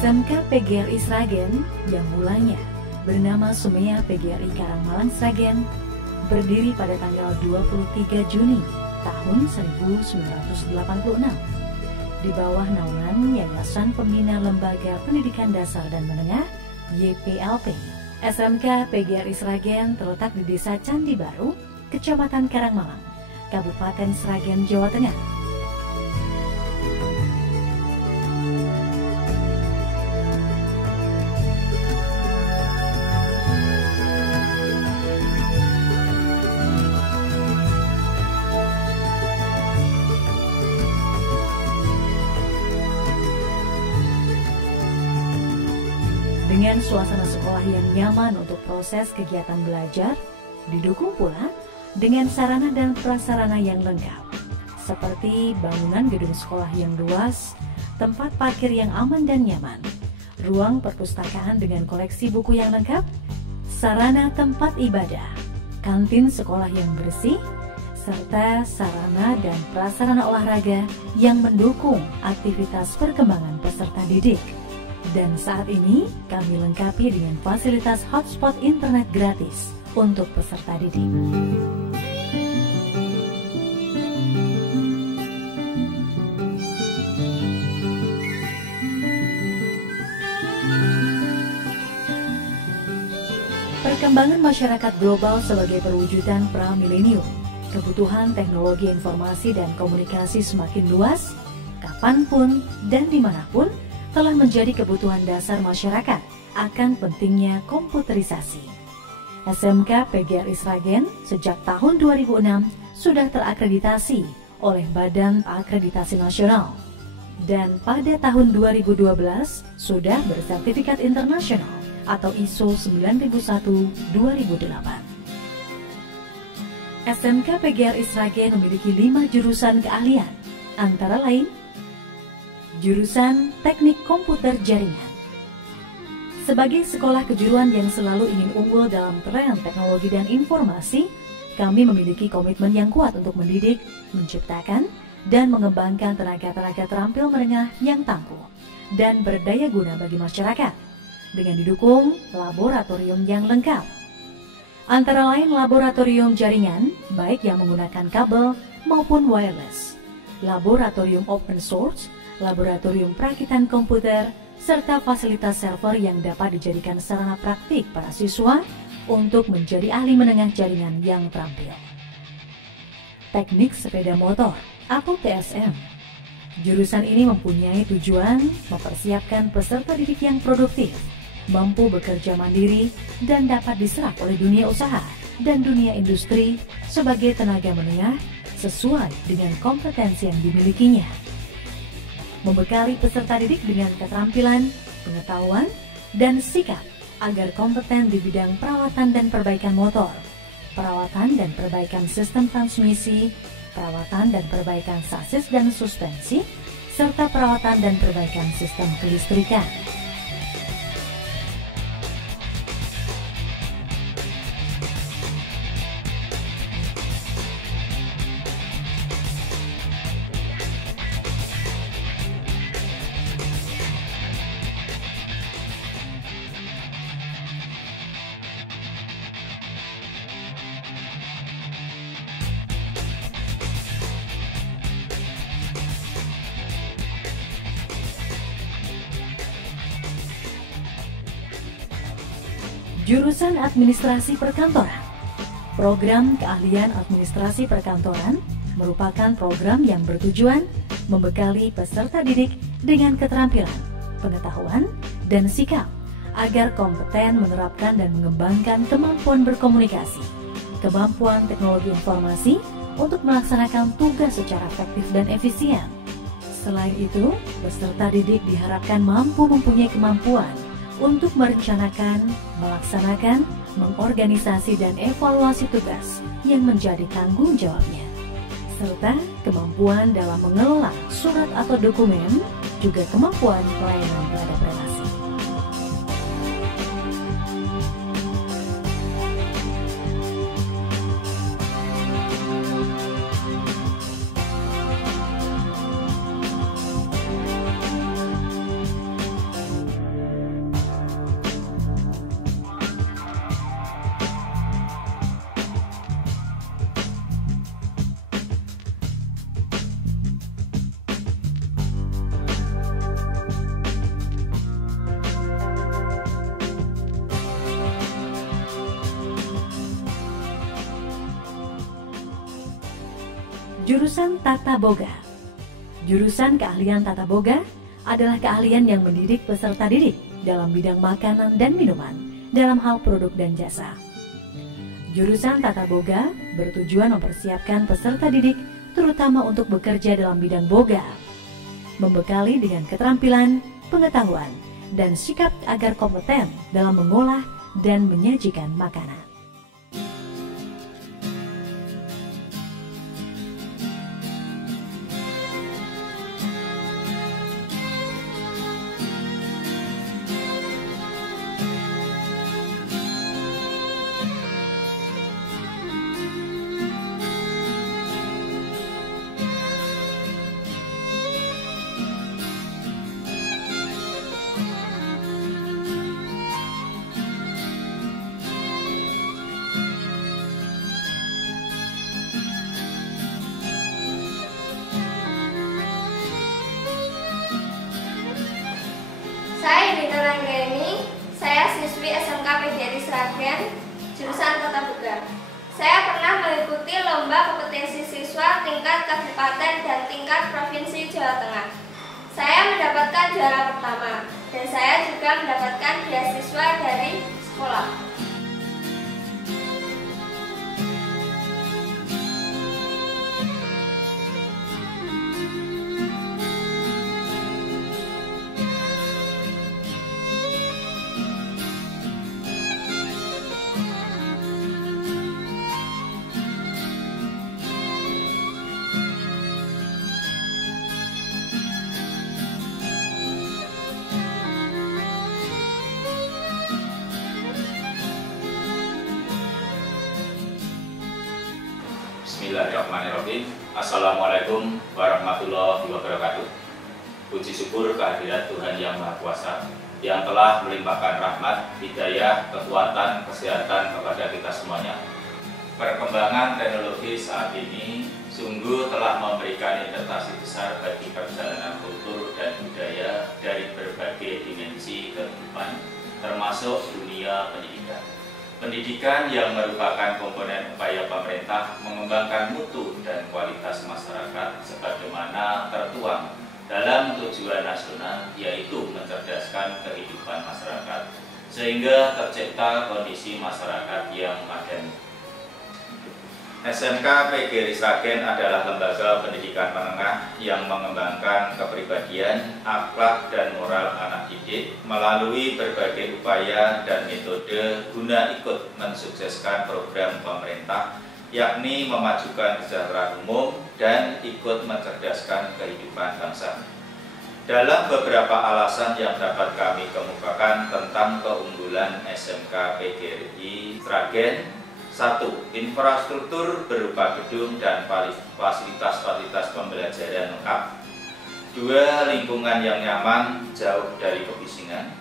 SMK PGRI Sragen yang mulanya bernama Sumea PGRI Karangmalang Sragen berdiri pada tanggal 23 Juni tahun 1986 di bawah naungan Yayasan Pembina Lembaga Pendidikan Dasar dan Menengah YPLP. SMK PGRI Sragen terletak di Desa Candi Baru, Kecamatan Karangmalang, Kabupaten Sragen, Jawa Tengah. Dengan suasana sekolah yang nyaman untuk proses kegiatan belajar, didukung pula dengan sarana dan prasarana yang lengkap, seperti bangunan gedung sekolah yang luas, tempat parkir yang aman dan nyaman, ruang perpustakaan dengan koleksi buku yang lengkap, sarana tempat ibadah, kantin sekolah yang bersih, serta sarana dan prasarana olahraga yang mendukung aktivitas perkembangan peserta didik. Dan saat ini kami lengkapi dengan fasilitas hotspot internet gratis untuk peserta didik. Perkembangan masyarakat global sebagai perwujudan pra-milenium, kebutuhan teknologi informasi dan komunikasi semakin luas, kapanpun dan dimanapun, telah menjadi kebutuhan dasar masyarakat akan pentingnya komputerisasi. SMK PGRI Sragen sejak tahun 2006 sudah terakreditasi oleh Badan Akreditasi Nasional dan pada tahun 2012 sudah bersertifikat internasional atau ISO 9001-2008. SMK PGRI Sragen memiliki 5 jurusan keahlian, antara lain jurusan Teknik Komputer Jaringan. Sebagai sekolah kejuruan yang selalu ingin unggul dalam tren teknologi dan informasi, kami memiliki komitmen yang kuat untuk mendidik, menciptakan, dan mengembangkan tenaga-tenaga terampil menengah yang tangguh dan berdaya guna bagi masyarakat, dengan didukung laboratorium yang lengkap. Antara lain laboratorium jaringan, baik yang menggunakan kabel maupun wireless, laboratorium open source, laboratorium perakitan komputer, serta fasilitas server yang dapat dijadikan sarana praktik para siswa untuk menjadi ahli menengah jaringan yang terampil. Teknik sepeda motor atau TSM. Jurusan ini mempunyai tujuan mempersiapkan peserta didik yang produktif, mampu bekerja mandiri, dan dapat diserap oleh dunia usaha dan dunia industri sebagai tenaga menengah sesuai dengan kompetensi yang dimilikinya. Membekali peserta didik dengan keterampilan, pengetahuan, dan sikap agar kompeten di bidang perawatan dan perbaikan motor, perawatan dan perbaikan sistem transmisi, perawatan dan perbaikan sasis dan suspensi, serta perawatan dan perbaikan sistem kelistrikan. Jurusan Administrasi Perkantoran. Program keahlian administrasi perkantoran merupakan program yang bertujuan membekali peserta didik dengan keterampilan, pengetahuan, dan sikap agar kompeten menerapkan dan mengembangkan kemampuan berkomunikasi, kemampuan teknologi informasi untuk melaksanakan tugas secara efektif dan efisien. Selain itu, peserta didik diharapkan mampu mempunyai kemampuan untuk merencanakan, melaksanakan, mengorganisasi dan evaluasi tugas yang menjadi tanggung jawabnya, serta kemampuan dalam mengelola surat atau dokumen, juga kemampuan pelayanan terhadap relasi. Jurusan Tata Boga. Jurusan keahlian Tata Boga adalah keahlian yang mendidik peserta didik dalam bidang makanan dan minuman dalam hal produk dan jasa. Jurusan Tata Boga bertujuan mempersiapkan peserta didik terutama untuk bekerja dalam bidang boga, membekali dengan keterampilan, pengetahuan, dan sikap agar kompeten dalam mengolah dan menyajikan makanan. Saya Dina Ranggaini, saya siswi SMK PGRI Sragen, jurusan Tata Boga. Saya pernah mengikuti lomba kompetensi siswa tingkat kabupaten dan tingkat provinsi Jawa Tengah. Saya mendapatkan juara pertama, dan saya juga mendapatkan beasiswa dari sekolah. Bismillahirrahmanirrahim. Assalamualaikum warahmatullahi wabarakatuh. Puji syukur kehadirat Tuhan Yang Maha Kuasa yang telah melimpahkan rahmat, hidayah, kekuatan, kesehatan kepada kita semuanya. Perkembangan teknologi saat ini sungguh telah memberikan investasi besar bagi perjalanan kultur dan budaya dari berbagai dimensi kehidupan, termasuk dunia pendidikan. Pendidikan yang merupakan komponen upaya pemerintah mengembangkan mutu dan kualitas masyarakat sebagaimana tertuang dalam tujuan nasional, yaitu mencerdaskan kehidupan masyarakat sehingga tercipta kondisi masyarakat yang madani. SMK PGRI Sragen adalah lembaga pendidikan menengah yang mengembangkan kepribadian, akhlak, dan moral anak didik melalui berbagai upaya dan metode guna ikut mensukseskan program pemerintah, yakni memajukan kesejahteraan umum dan ikut mencerdaskan kehidupan bangsa. Dalam beberapa alasan yang dapat kami kemukakan tentang keunggulan SMK PGRI Sragen: 1. Infrastruktur berupa gedung dan fasilitas-fasilitas pembelajaran lengkap. 2. Lingkungan yang nyaman, jauh dari kebisingan.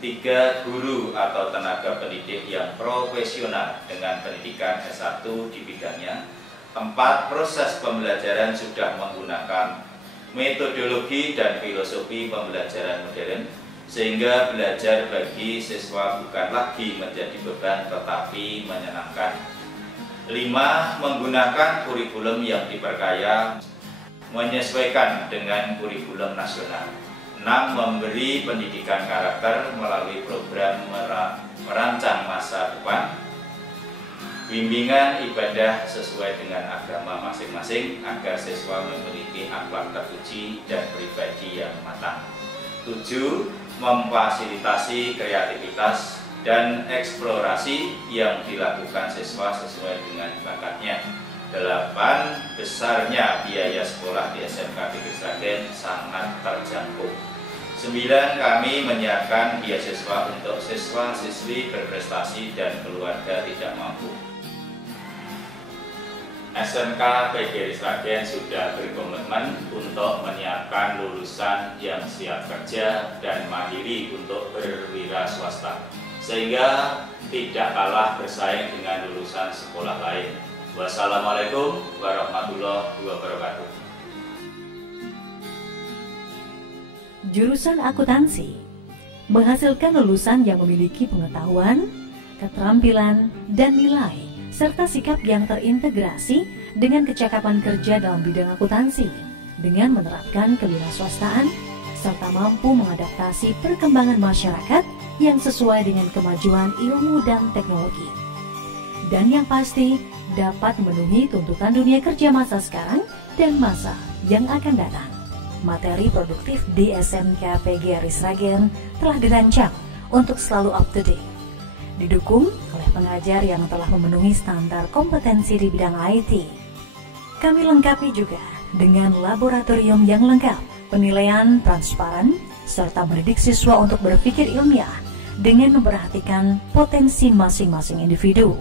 3. Guru atau tenaga pendidik yang profesional dengan pendidikan S1 di bidangnya. 4. Proses pembelajaran sudah menggunakan metodologi dan filosofi pembelajaran modern, sehingga belajar bagi siswa bukan lagi menjadi beban tetapi menyenangkan. 5. Menggunakan kurikulum yang diperkaya menyesuaikan dengan kurikulum nasional. 6. Memberi pendidikan karakter melalui program merancang masa depan. Bimbingan ibadah sesuai dengan agama masing-masing agar siswa memiliki akhlak terpuji dan pribadi yang matang. 7. Memfasilitasi kreativitas dan eksplorasi yang dilakukan siswa sesuai dengan bakatnya. 8. Besarnya biaya sekolah di SMK PGRI Sragen sangat terjangkau. 9. Kami menyiapkan beasiswa untuk siswa-siswi berprestasi dan keluarga tidak mampu. SMK PGRI Sragen sudah berkomitmen untuk menyiapkan lulusan yang siap kerja dan mandiri untuk berwira swasta, sehingga tidak kalah bersaing dengan lulusan sekolah lain. Wassalamualaikum warahmatullahi wabarakatuh. Jurusan akuntansi menghasilkan lulusan yang memiliki pengetahuan, keterampilan, dan nilai serta sikap yang terintegrasi dengan kecakapan kerja dalam bidang akuntansi, dengan menerapkan kewirausahaan, serta mampu mengadaptasi perkembangan masyarakat yang sesuai dengan kemajuan ilmu dan teknologi. Dan yang pasti, dapat memenuhi tuntutan dunia kerja masa sekarang dan masa yang akan datang. Materi produktif di SMK PGRI Sragen telah dirancang untuk selalu up to date, didukung oleh pengajar yang telah memenuhi standar kompetensi di bidang IT. Kami lengkapi juga dengan laboratorium yang lengkap, penilaian transparan, serta mendidik siswa untuk berpikir ilmiah dengan memperhatikan potensi masing-masing individu.